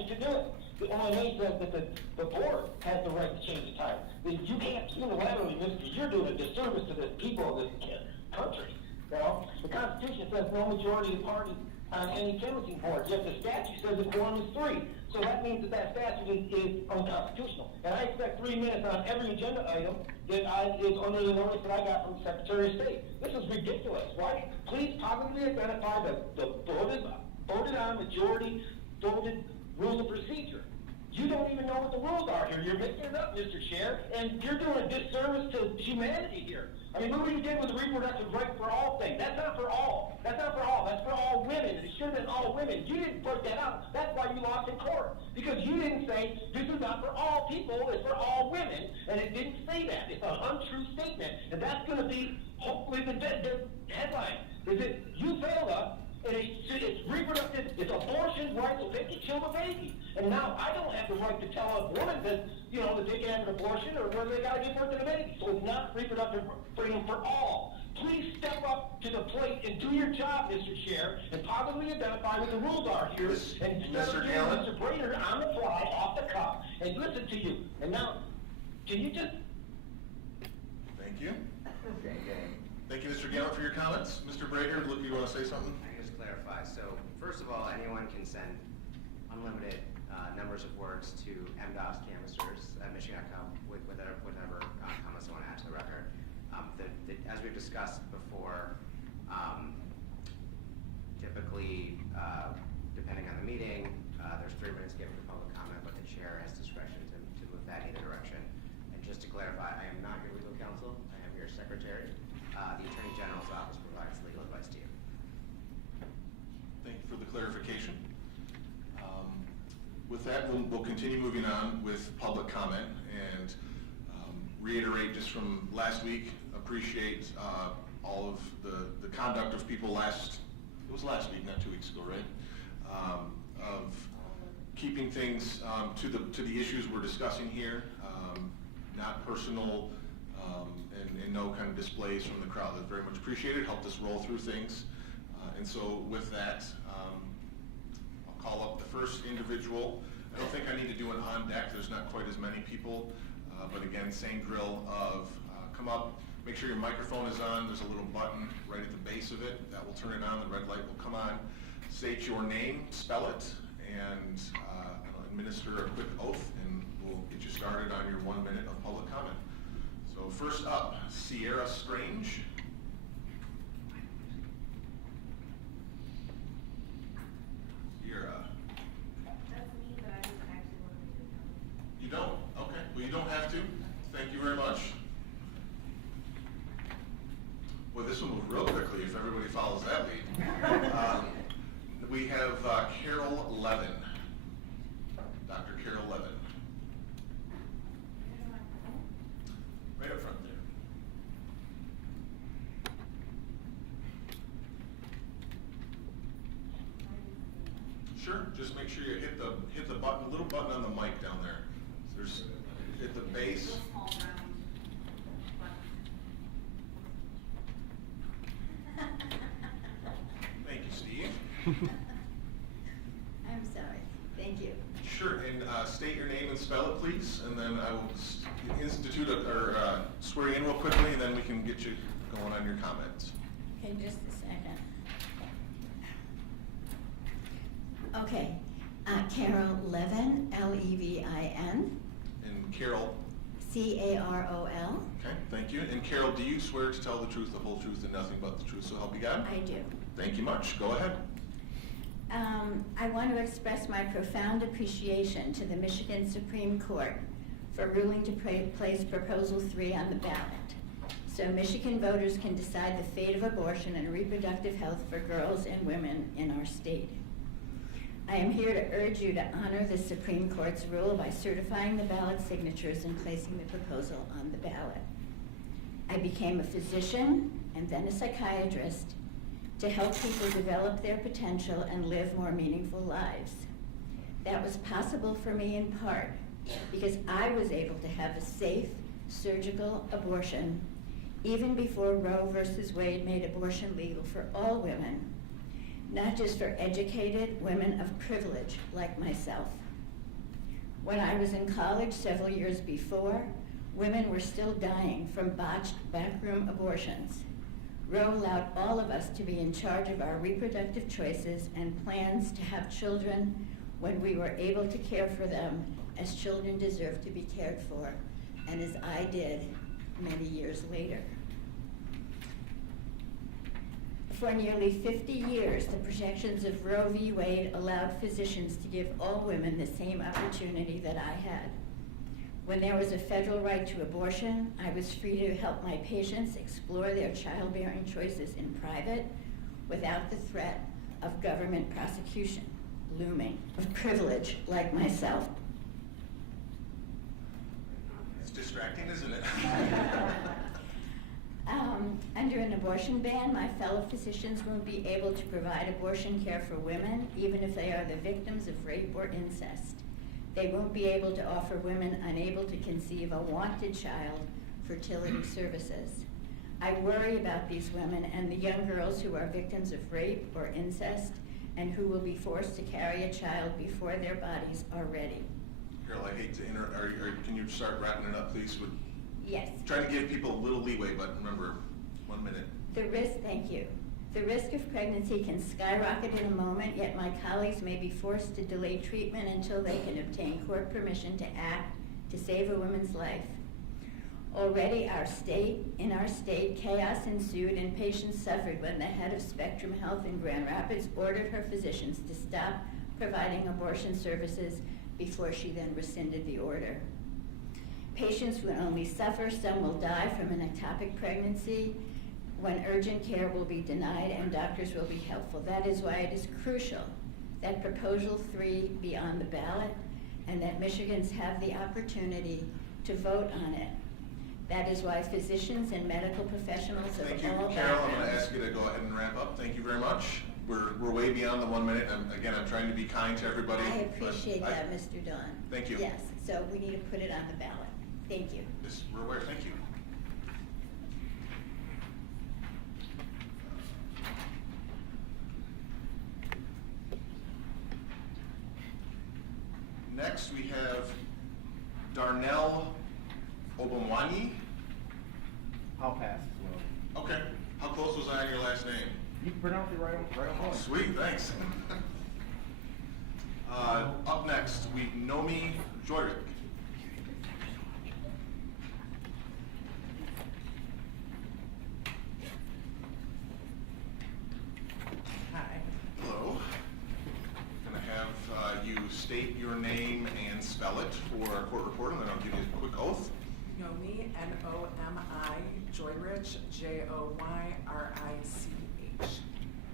statute to do it. The only way says that the board has the right to change the title. You can't unilaterally, Mr. You're doing a disservice to the people of this country. You know, the Constitution says no majority of parties on any canvassing board, yet the statute says the quorum is 3. So that means that statute is unconstitutional. And I expect 3 minutes on every agenda item that is under the notice that I got from the Secretary of State. This is ridiculous. Why? Please publicly identify the voted on majority voted rules of procedure. You don't even know what the rules are here. You're making it up, Mr. Chair, and you're doing a disservice to humanity here. I mean, look what you did with the reproductive right for all thing. That's not for all. That's not for all. That's for all women. It should have been all women. You didn't put that out. That's why you lost in court. Because you didn't say, this is not for all people, it's for all women. And it didn't say that. It's an untrue statement. And that's going to be, hopefully, the headline. Is that you failed us, and it's reproductive, it's abortion right, so they can kill the baby. And now I don't have the right to tell a woman that, you know, that they can have an abortion or whether they got to give birth to the baby. So it's not reproductive freedom for all. Please step up to the plate and do your job, Mr. Chair, and publicly identify what the rules are here. And Mr. Gallen? Mr. Brader on the fly, off the cuff, and listen to you. And now, can you just... Thank you. Thank you, Mr. Gallen, for your comments. Mr. Brader, look, you want to say something? I can just clarify. So, first of all, anyone can send unlimited numbers of words to MDOS canvassers at Michigan.com with whatever comments they want to add to the record. As we've discussed before, typically, depending on the meeting, there's 3 minutes given for public comment, but the chair has discretion to move that either direction. And just to clarify, I am not your legal counsel. I am your secretary. The Attorney General's office provides legal advice to you. Thank you for the clarification. With that, we'll continue moving on with public comment and reiterate just from last week, appreciate all of the conduct of people it was last week, not 2 weeks ago, right? Of keeping things to the issues we're discussing here, not personal, and no kind of displays from the crowd. That's very much appreciated, helped us roll through things. And so with that, I'll call up the first individual. I don't think I need to do an on deck, there's not quite as many people, but again, same drill of come up, make sure your microphone is on, there's a little button right at the base of it, that will turn it on, the red light will come on. State your name, spell it, and I'll administer a quick oath, and we'll get you started on your 1 minute of public comment. So first up, Sierra Strange. Sierra. That's me, but I don't actually want to do it. You don't? Okay. Well, you don't have to. Thank you very much. Well, this will move real quickly if everybody follows that lead. We have Carol Levin. Dr. Carol Levin. Right up front there. Sure. Just make sure you hit the button, little button on the mic down there. There's at the base. Thank you, Steve. I'm sorry. Thank you. Sure, and state your name and spell it, please, and then I will institute swear you in real quickly, and then we can get you going on your comments. Okay, just a second. Okay, Carol Levin, Levin. And Carol. Carol. Okay, thank you. And Carol, do you swear to tell the truth, the whole truth, and nothing but the truth, so help you God? I do. Thank you much. Go ahead. I want to express my profound appreciation to the Michigan Supreme Court for ruling to place Proposal 3 on the ballot, so Michigan voters can decide the fate of abortion and reproductive health for girls and women in our state. I am here to urge you to honor the Supreme Court's rule by certifying the ballot signatures and placing the proposal on the ballot. I became a physician and then a psychiatrist to help people develop their potential and live more meaningful lives. That was possible for me in part because I was able to have a safe surgical abortion even before Roe versus Wade made abortion legal for all women, not just for educated women of privilege like myself. When I was in college several years before, women were still dying from botched backroom abortions. Roe allowed all of us to be in charge of our reproductive choices and plans to have children when we were able to care for them as children deserve to be cared for, and as I did many years later. For nearly 50 years, the protections of Roe v. Wade allowed physicians to give all women the same opportunity that I had. When there was a federal right to abortion, I was free to help my patients explore their childbearing choices in private without the threat of government prosecution looming, of privilege like myself. It's distracting, isn't it? Under an abortion ban, my fellow physicians won't be able to provide abortion care for women, even if they are the victims of rape or incest. They won't be able to offer women unable to conceive a wanted child fertility services. I worry about these women and the young girls who are victims of rape or incest and who will be forced to carry a child before their bodies are ready. Carol, I hate to can you start wrapping it up, please? Yes. Trying to give people a little leeway, but remember, 1 minute. Thank you. The risk of pregnancy can skyrocket in a moment, yet my colleagues may be forced to delay treatment until they can obtain court permission to act to save a woman's life. Already in our state, chaos ensued and patients suffered when the head of Spectrum Health in Grand Rapids ordered her physicians to stop providing abortion services before she then rescinded the order. Patients will only suffer, some will die from an ectopic pregnancy, when urgent care will be denied and doctors will be helpful. That is why it is crucial that Proposal 3 be on the ballot and that Michigans have the opportunity to vote on it. That is why physicians and medical professionals of Thank you, all Carol. I'm going to backgrounds. ask you to go ahead and wrap up. Thank you very much. We're way beyond the 1 minute. I'm trying to be kind to everybody. I but appreciate that, Mr. Don. Thank you. Yes, so we need to put it on the ballot. Thank you. Yes, we're aware. Thank you. Next, we have Darnell Obamwani. I'll pass as well. Okay. How close was I on your last name? You can pronounce it right on point. Sweet, thanks. Up next, we Nomi Joyrick. Hi. Hello. Going to have you state your name and spell it for our court report, and then I'll give you a quick oath. Nomi, N-O-M-I, Joyrich, J-O-Y-R-I-C-H. All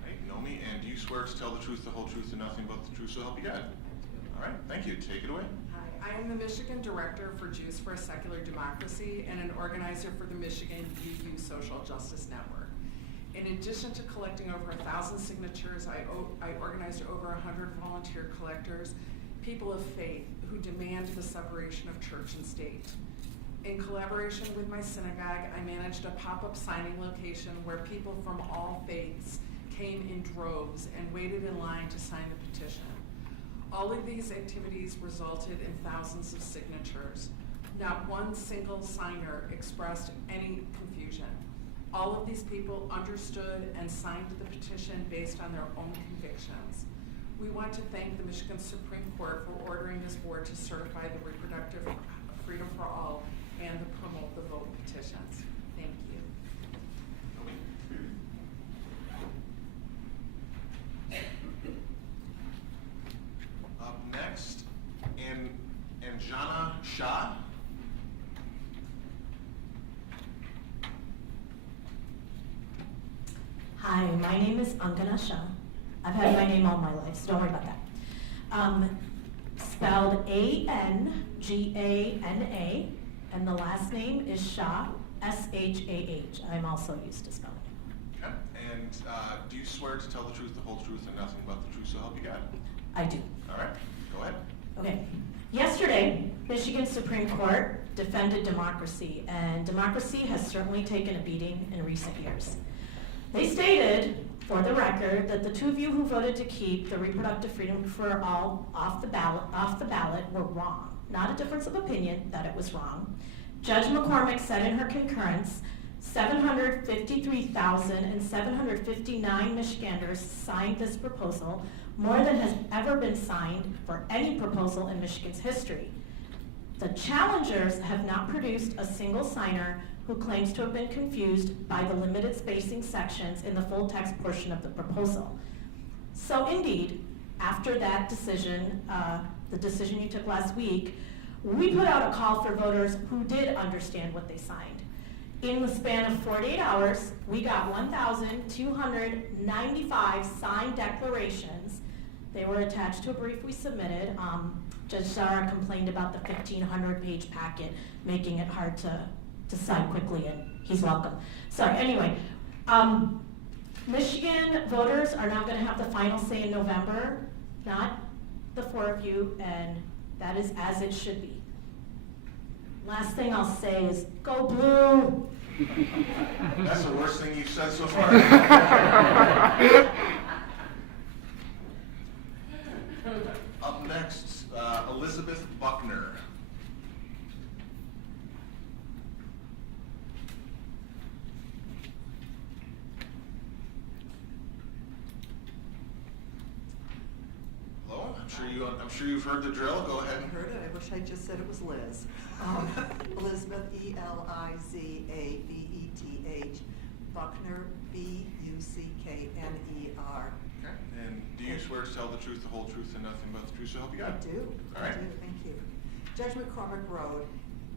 right, Nomi, and do you swear to tell the truth, the whole truth, and nothing but the truth, so help you God? All right, thank you. Take it away. Hi, I am the Michigan Director for Jews for a Secular Democracy and an organizer for the Michigan UU Social Justice Network. In addition to collecting over 1,000 signatures, I organized over 100 volunteer collectors, people of faith who demand the separation of church and state. In collaboration with my synagogue, I managed a pop-up signing location where people from all faiths came in droves and waited in line to sign the petition. All of these activities resulted in thousands of signatures. Not one single signer expressed any confusion. All of these people understood and signed the petition based on their own convictions. We want to thank the Michigan Supreme Court for ordering this board to certify the reproductive freedom for all and to promote the vote petitions. Thank you. Up next, Anjana Shah. Hi, my name is Angana Shah. I've had my name all my life, so don't worry about that. Spelled A-N-G-A-N-A, and the last name is Shah, S-H-A-H. I'm also used to spelling it. Okay. And do you swear to tell the truth, the whole truth, and nothing but the truth, so help you God? I do. All right, go ahead. Okay. Yesterday, Michigan Supreme Court defended democracy, and democracy has certainly taken a beating in recent years. They stated, for the record, that the two of you who voted to keep the reproductive freedom for all off the ballot were wrong. Not a difference of opinion, that it was wrong. Judge McCormick said in her concurrence, 753,759 Michiganders signed this proposal, more than has ever been signed for any proposal in Michigan's history. The challengers have not produced a single signer who claims to have been confused by the limited spacing sections in the full text portion of the proposal. So indeed, after that decision, the decision you took last week, we put out a call for voters who did understand what they signed. In the span of 48 hours, we got 1,295 signed declarations. They were attached to a brief we submitted. Judge Zara complained about the 1,500-page packet, making it hard to sign quickly, and he's welcome. So anyway, Michigan voters are now going to have the final say in November, not the four of you, and that is as it should be. Last thing I'll say is, go blue! That's the worst thing you've said so far. Up next, Elizabeth Buckner. Hello, I'm sure you've heard the drill. Go ahead. I heard it. I wish I just said it was Liz. Elizabeth, Elizabeth, Buckner, Buckner. Okay. And do you swear to tell the truth, the whole truth, and nothing but the truth, so help you I God? do. All right. I do. Thank you. Judge McCormick wrote,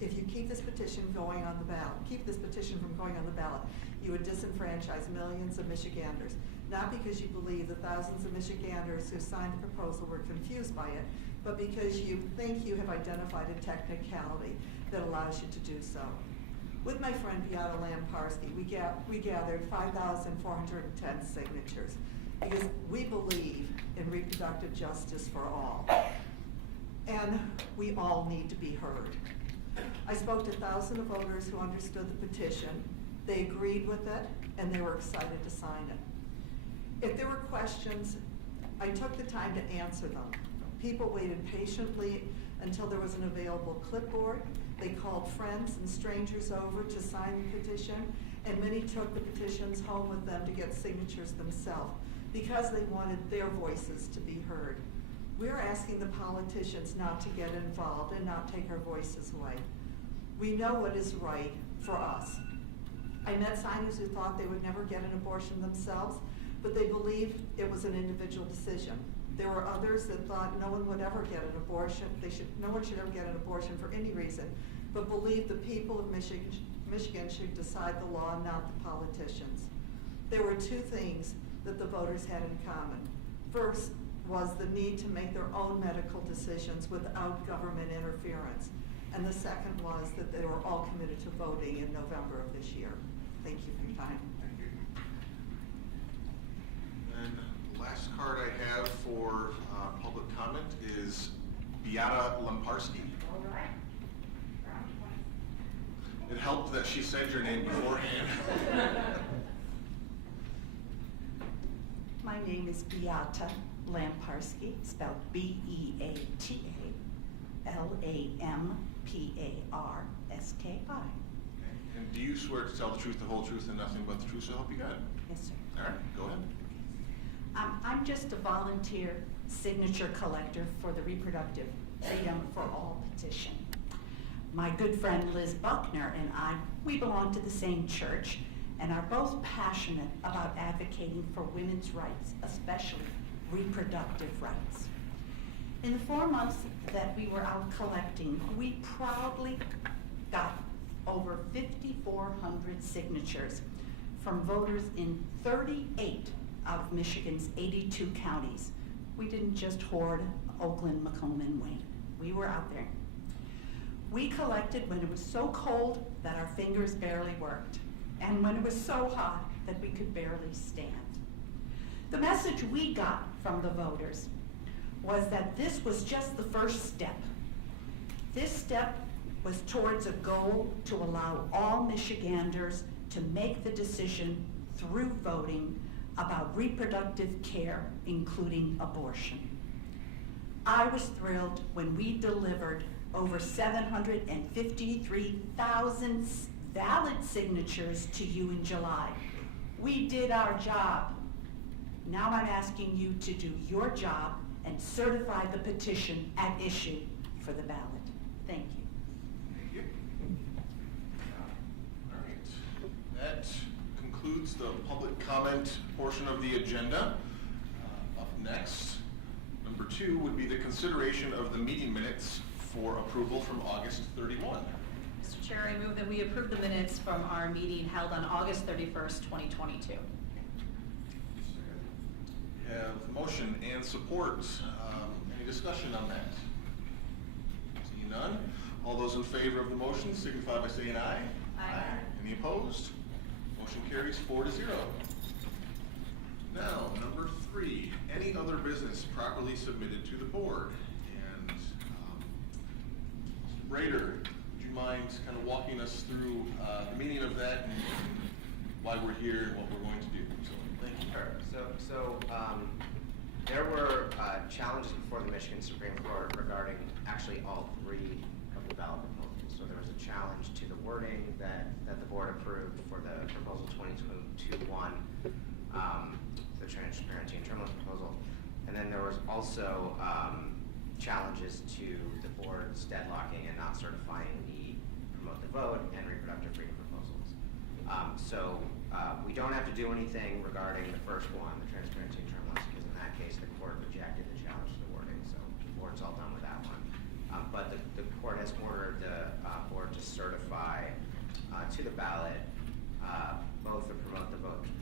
if you keep this petition from going on the ballot, you would disenfranchise millions of Michiganders. Not because you believe the thousands of Michiganders who signed the proposal were confused by it, but because you think you have identified a technicality that allows you to do so. With my friend Beata Lamparski, we gathered 5,410 signatures because we believe in reproductive justice for all. And we all need to be heard. I spoke to thousands of voters who understood the petition. They agreed with it, and they were excited to sign it. If there were questions, I took the time to answer them. People waited patiently until there was an available clipboard. They called friends and strangers over to sign the petition, and many took the petitions home with them to get signatures themselves because they wanted their voices to be heard. We're asking the politicians not to get involved and not take our voices away. We know what is right for us. I met signers who thought they would never get an abortion themselves, but they believed it was an individual decision. There were others that thought no one would ever get an abortion. No one should ever get an abortion for any reason, but believed the people of Michigan should decide the law, not the politicians. There were two things that the voters had in common. First was the need to make their own medical decisions without government interference. And the second was that they were all committed to voting in November of this year. Thank you for your time. Thank you. And the last card I have for public comment is Beata Lamparski. All right. It helped that she said your name beforehand. My name is Beata Lamparski, spelled Beatallamparski. And do you swear to tell the truth, the whole truth, and nothing but the truth, so help you God? Yes, sir. All right, go ahead. I'm just a volunteer signature collector for the Reproductive Freedom for All petition. My good friend Liz Buckner and I, we belong to the same church and are both passionate about advocating for women's rights, especially reproductive rights. In the 4 months that we were out collecting, we proudly got over 5,400 signatures from voters in 38 out of Michigan's 82 counties. We didn't just hoard Oakland, Macomb, and Wayne. We were out there. We collected when it was so cold that our fingers barely worked, and when it was so hot that we could barely stand. The message we got from the voters was that this was just the first step. This step was towards a goal to allow all Michiganders to make the decision through voting about reproductive care, including abortion. I was thrilled when we delivered over 753,000 valid signatures to you in July. We did our job. Now I'm asking you to do your job and certify the petition at issue for the ballot. Thank you. Thank you. All right. That concludes the public comment portion of the agenda. Up next, number 2 would be the consideration of the meeting minutes for approval from August 31. Mr. Chair, I move that we approve the minutes from our meeting held on August 31st, 2022. We have motion and support. Any discussion on that? Seeing none. All those in favor of the motion signify by saying aye. Aye. Any opposed? Motion carries 4-0. Now, number 3, any other business properly submitted to the board. And Raider, would you mind kind of walking us through the meaning of that and why we're here and what we're going to do? So, thank you. Sure. So there were challenges before the Michigan Supreme Court regarding actually all 3 of the ballot proposals. So there was a challenge to the wording that the board approved for the proposal 2022-1, the transparency and term limit proposal. And then there was also challenges to the board's deadlocking and not certifying the promote the vote and reproductive freedom proposals. We don't have to do anything regarding the first one, the transparency and term limits, because in that case, the court rejected the challenge to the wording, so the board's all done with that one. But the court has ordered the board to certify to the ballot both the promote the vote in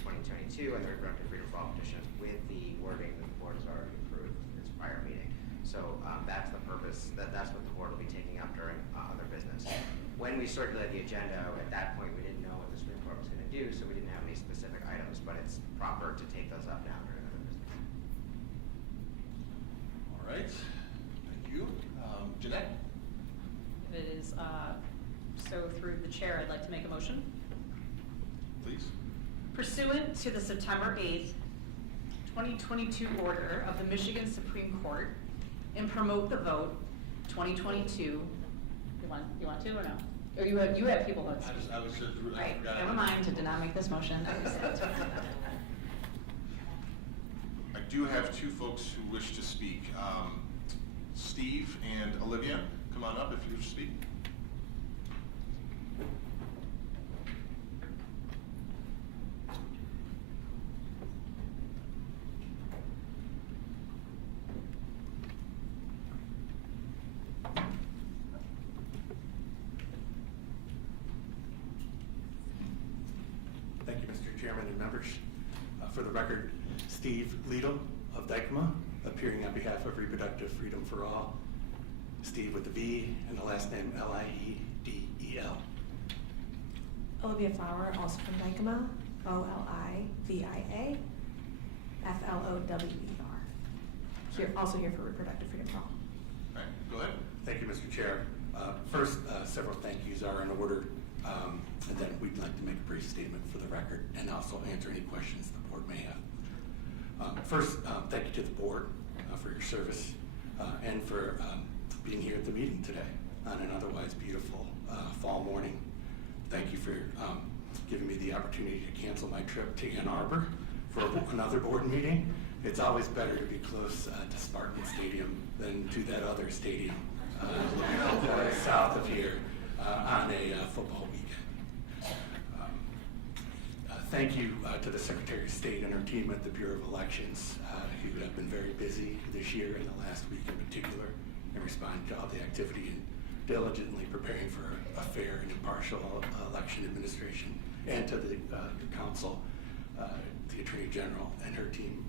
2022 and the reproductive freedom for all petitions with the wording that the board has already approved in its prior meeting. So that's the purpose, that's what the board will be taking up during other business. When we circulated the agenda, at that point, we didn't know what the Supreme Court was going to do, so we didn't have any specific items, but it's proper to take those up now during other business. All right. Thank you. Jeanette? If it is so through the chair, I'd like to make a motion. Please. Pursuant to the September 8th, 2022 order of the Michigan Supreme Court and promote the vote 2022. You want to or no? Or you have people who want to speak? I was just. Right, never mind, did not make this motion. I do have 2 folks who wish to speak. Steve and Olivia, come on up if you wish to speak. Thank you, Mr. Chairman and members. For the record, Steve Liedel of Dykema, appearing on behalf of Reproductive Freedom for All. Steve with the V and the last name Liedel. Olivia Flower, also from Dykema, OLIVIA, FLOWER. Also here for Reproductive Freedom for All. All right, go ahead. Thank you, Mr. Chair. First, several thank yous are in order, and then we'd like to make a brief statement for the record and also answer any questions the board may have. First, thank you to the board for your service and for being here at the meeting today on an otherwise beautiful fall morning. Thank you for giving me the opportunity to cancel my trip to Ann Arbor for another board meeting. It's always better to be close to Spartan Stadium than to that other stadium south of here on a football weekend. Thank you to the Secretary of State and her team at the Bureau of Elections who have been very busy this year and the last week in particular in responding to all the activity and diligently preparing for a fair and impartial election administration, and to the Counsel, the Attorney General and her team,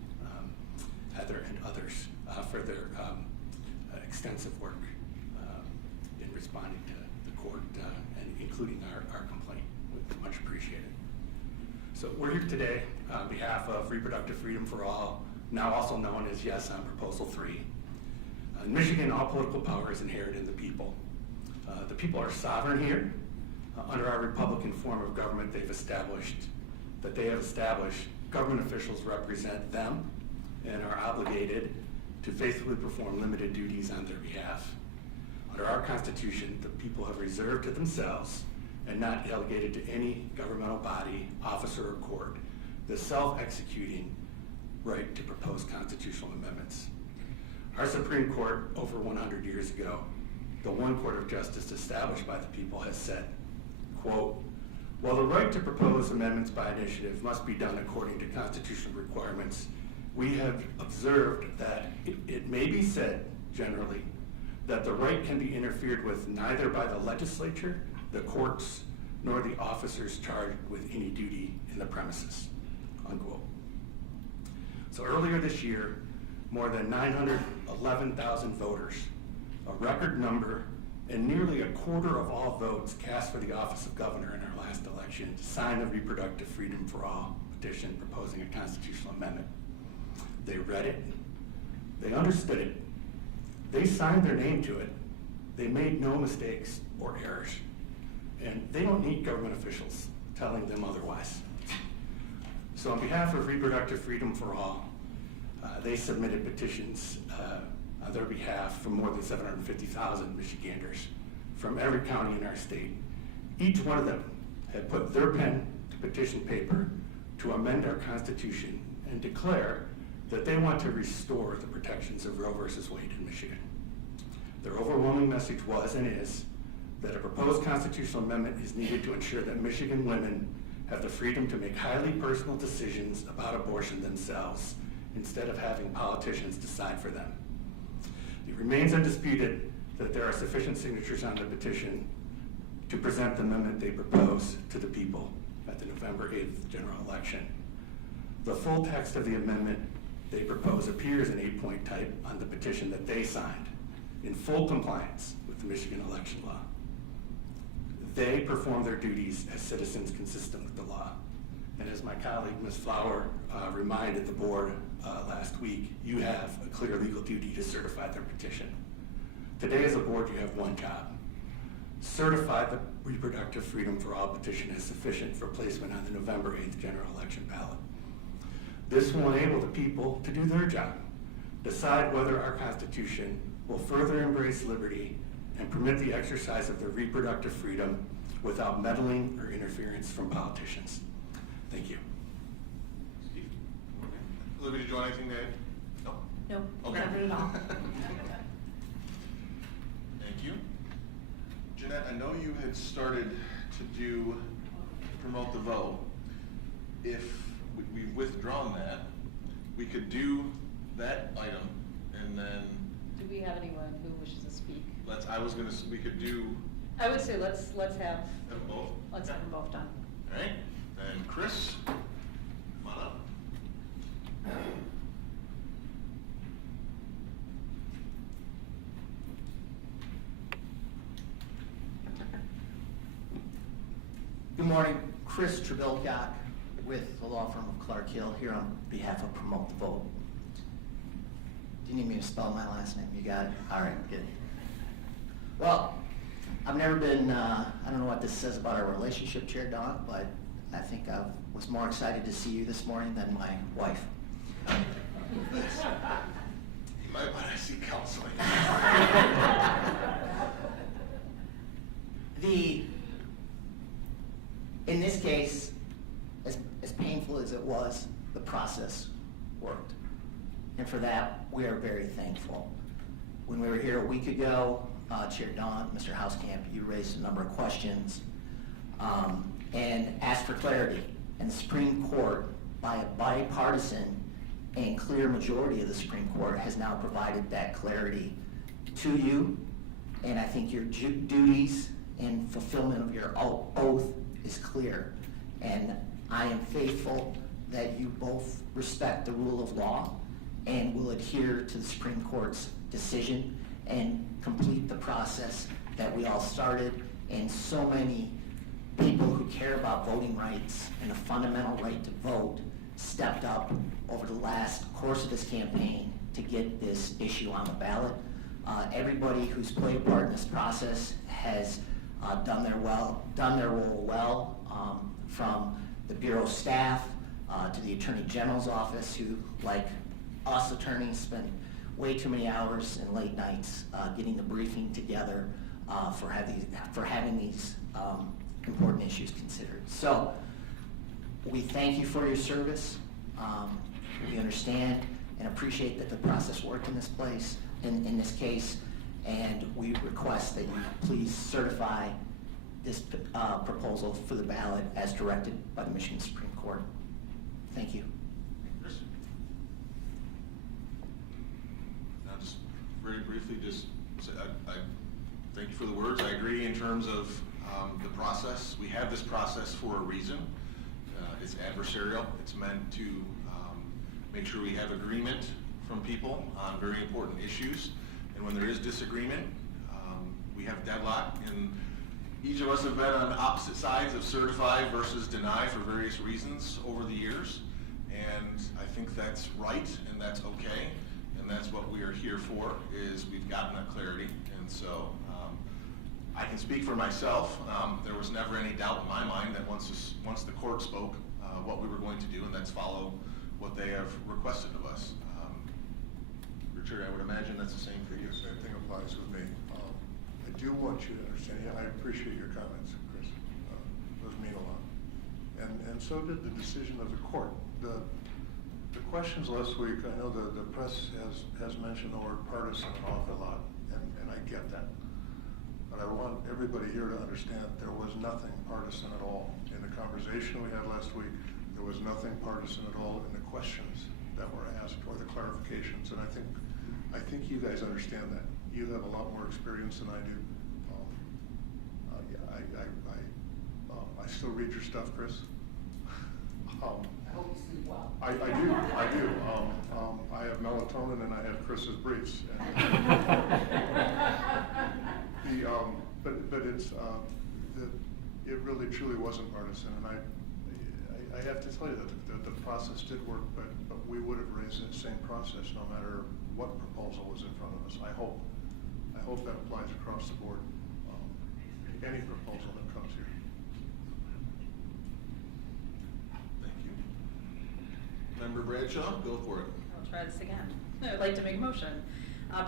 Heather and others, for their extensive work in responding to the court and including our complaint. Much appreciated. So we're here today on behalf of Reproductive Freedom for All, now also known as Yes on Proposal 3. In Michigan, all political power is inherited in the people. The people are sovereign here. Under our Republican form of government, they've established that they have established, government officials represent them and are obligated to faithfully perform limited duties on their behalf. Under our Constitution, the people have reserved to themselves and not delegated to any governmental body, officer, or court the self-executing right to propose constitutional amendments. Our Supreme Court, over 100 years ago, the one court of justice established by the people, has said, quote, "While the right to propose amendments by initiative must be done according to constitutional requirements, we have observed that it may be said, generally, that the right can be interfered with neither by the legislature, the courts, nor the officers charged with any duty in the premises," unquote. So earlier this year, more than 911,000 voters, a record number, and nearly a quarter of all votes cast for the office of governor in our last election, signed the Reproductive Freedom for All petition proposing a constitutional amendment. They read it, they understood it, they signed their name to it, they made no mistakes or errors, and they don't need government officials telling them otherwise. So on behalf of Reproductive Freedom for All, they submitted petitions on their behalf from more than 750,000 Michiganders from every county in our state. Each one of them had put their pen to petition paper to amend our Constitution and declare that they want to restore the protections of Roe versus Wade in Michigan. Their overwhelming message was and is that a proposed constitutional amendment is needed to ensure that Michigan women have the freedom to make highly personal decisions about abortion themselves instead of having politicians decide for them. It remains undisputed that there are sufficient signatures on the petition to present the amendment they propose to the people at the November 8th general election. The full text of the amendment they propose appears in 8-point type on the petition that they signed, in full compliance with the Michigan election law. They perform their duties as citizens consistent with the law. And as my colleague, Ms. Flower, reminded the board last week, you have a clear legal duty to certify their petition. Today as a board, you have one job. Certify the Reproductive Freedom for All petition as sufficient for placement on the November 8th general election ballot. This will enable the people to do their job, decide whether our Constitution will further embrace liberty and permit the exercise of their reproductive freedom without meddling or interference from politicians. Thank you. Steve? Olivia, did you want anything to add? No? Nope, Okay. covered it all. Thank you. Jeanette, I know you had started to promote the vote. If we've withdrawn that, we could do that item and then Do we have anyone who wishes to speak? we could do I would say let's have them both. them both done. All right, and Chris, come on up. Good morning, Chris Trebilcock with the law firm of Clark Hill, here on behalf of Promote the Vote. Do you need me to spell my last name? You got it? All right, good. Well, I've never been, I don't know what this says about our relationship, Chair Don, but I think I was more excited to see you this morning than my wife. You might want to see counseling. In this case, as painful as it was, the process worked. And for that, we are very thankful. When we were here a week ago, Chair Don, Mr. Hauskamp, you raised a number of questions and asked for clarity. And the Supreme Court, by a bipartisan and clear majority of the Supreme Court, has now provided that clarity to you. And I think your duties and fulfillment of your oath is clear. And I am faithful that you both respect the rule of law and will adhere to the Supreme Court's decision and complete the process that we all started, and so many people who care about voting rights and the fundamental right to vote stepped up over the last course of this campaign to get this issue on the ballot. Everybody who's played a part in this process has done their role well, from the Bureau staff, to the Attorney General's office, who, like us attorneys, spend way too many hours and late nights getting the briefing together for having these important issues considered. So we thank you for your service. We understand and appreciate that the process worked in this place, in this case, and we request that you please certify this proposal for the ballot as directed by the Michigan Supreme Court. Thank you. Chris? Now, just very briefly, just say, I thank you for the words. I agree in terms of the process. We have this process for a reason. It's adversarial. It's meant to make sure we have agreement from people on very important issues. And when there is disagreement, we have deadlock. And each of us have been on opposite sides of certify versus deny for various reasons over the years. And I think that's right and that's okay. And that's what we are here for, is we've gotten that clarity. And so I can speak for myself. There was never any doubt in my mind that once the court spoke, what we were going to do, and that's follow what they have requested of us. Richard, I would imagine that's the same for you. The same thing applies with me. I do want you to understand, I appreciate your comments, Chris. Those mean a lot. And so did the decision of the court. The questions last week, I know the press has mentioned the word partisan an awful lot, and I get that. But I want everybody here to understand there was nothing partisan at all in the conversation we had last week. There was nothing partisan at all in the questions that were asked or the clarifications. And I think you guys understand that. You have a lot more experience than I do. I still read your stuff, Chris. I hope you sleep well. I do. I have melatonin and I have Chris's briefs. But it's it really truly wasn't partisan, and I have to tell you that the process did work, but we would have raised that same process no matter what proposal was in front of us. I hope that applies across the board. Any proposal that comes here. Thank you. Member Bradshaw, go for it. I'll try this again. I'd like to make a motion.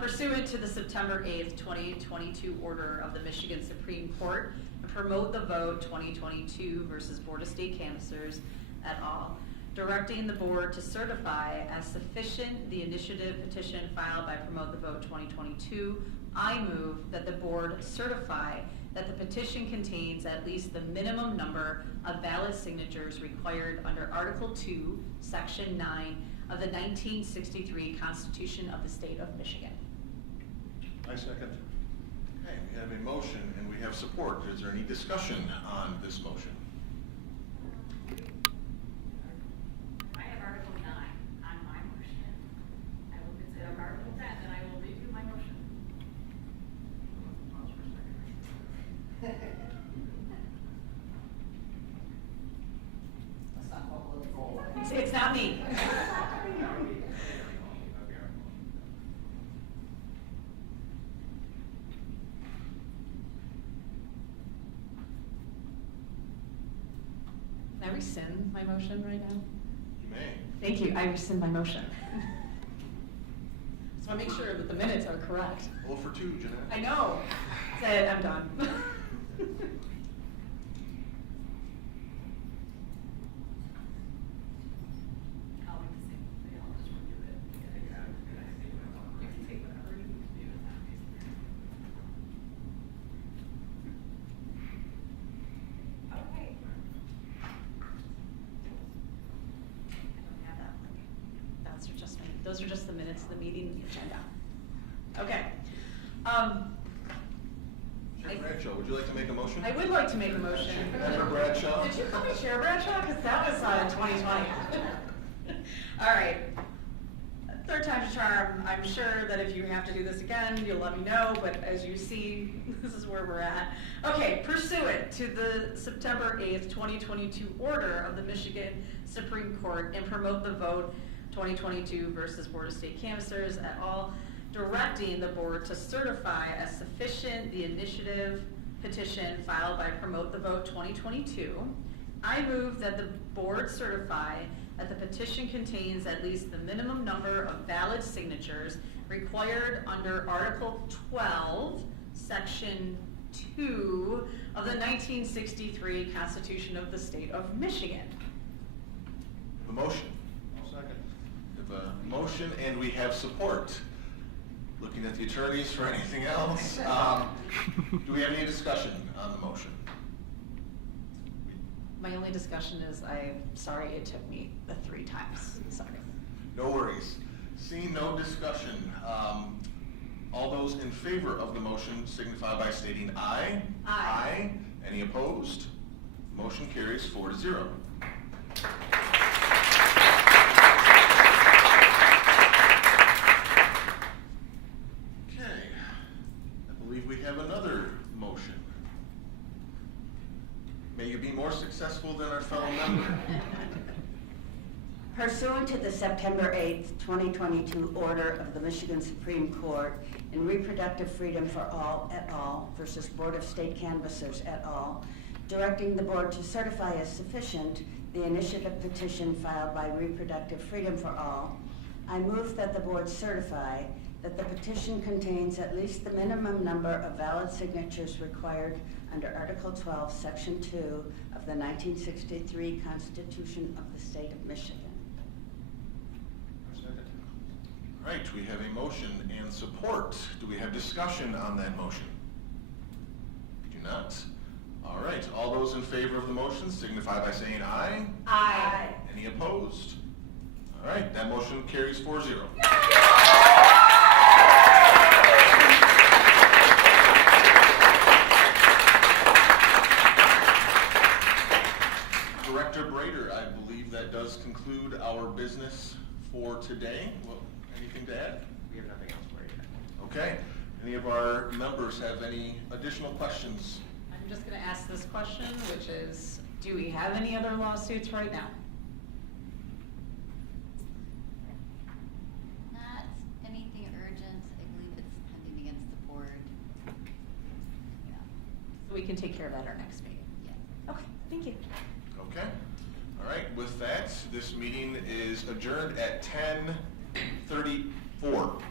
Pursuant to the September 8th, 2022 order of the Michigan Supreme Court, and promote the vote 2022 versus Board of State Canvassers et al., directing the board to certify as sufficient the initiative petition filed by Promote the Vote 2022, I move that the board certify that the petition contains at least the minimum number of ballot signatures required under Article 2, Section 9 of the 1963 Constitution of the State of Michigan. I second. Okay, we have a motion and we have support. Is there any discussion on this motion? I have Article 9 on my motion. I will consider Article 10, and I will review my motion. Pause for a second. That's not what we're looking for. It's not me. Can I rescind my motion right now? You may. Thank you, I rescind my motion. Just want to make sure that the minutes are correct. 0 for 2, Jeanette. I know. Said, I'm done. I'll do the same thing. I'll just review it. You can take whatever you need to do in that case. Okay. I don't have that one. Those are just the minutes of the meeting agenda. Okay. Chair Bradshaw, would you like to make a motion? I would like to make a motion. Member Bradshaw? Did you call me Chair Bradshaw? Because that was 2020. All right. Third time's a charm. I'm sure that if you have to do this again, you'll let me know, but as you see, this is where we're at. Okay, pursuant to the September 8th, 2022 order of the Michigan Supreme Court and promote the vote 2022 versus Board of State Canvassers et al., directing the board to certify as sufficient the initiative petition filed by Promote the Vote 2022, I move that the board certify that the petition contains at least the minimum number of valid signatures required under Article 12, Section 2 of the 1963 Constitution of the State of Michigan. The motion. Second. We have a motion and we have support. Looking at the attorneys for anything else. Do we have any discussion on the motion? My only discussion is I'm sorry it took me the 3 times. Sorry. No worries. Seeing no discussion, all those in favor of the motion signify by stating aye. Aye. Any opposed? Motion carries 4-0. Okay, I believe we have another motion. May you be more successful than our fellow member. Pursuant to the September 8th, 2022 order of the Michigan Supreme Court in Reproductive Freedom for All et al. Versus Board of State Canvassers et al., directing the board to certify as sufficient the initiative petition filed by Reproductive Freedom for All, I move that the board certify that the petition contains at least the minimum number of valid signatures required under Article 12, Section 2 of the 1963 Constitution of the State of Michigan. All right, we have a motion and support. Do we have discussion on that motion? We do not. All right, all those in favor of the motion signify by saying aye. Aye. Any opposed? All right, that motion carries 4-0. Director Brader, I believe that does conclude our business for today. Well, anything to add? We have nothing else for you. Okay. Any of our members have any additional questions? I'm just going to ask this question, which is, do we have any other lawsuits right now? Not anything urgent. I believe it's pending against the board. Yeah. So we can take care of that at our next meeting. Yeah. Okay, thank you. Okay. All right. With that, this meeting is adjourned at 10:34.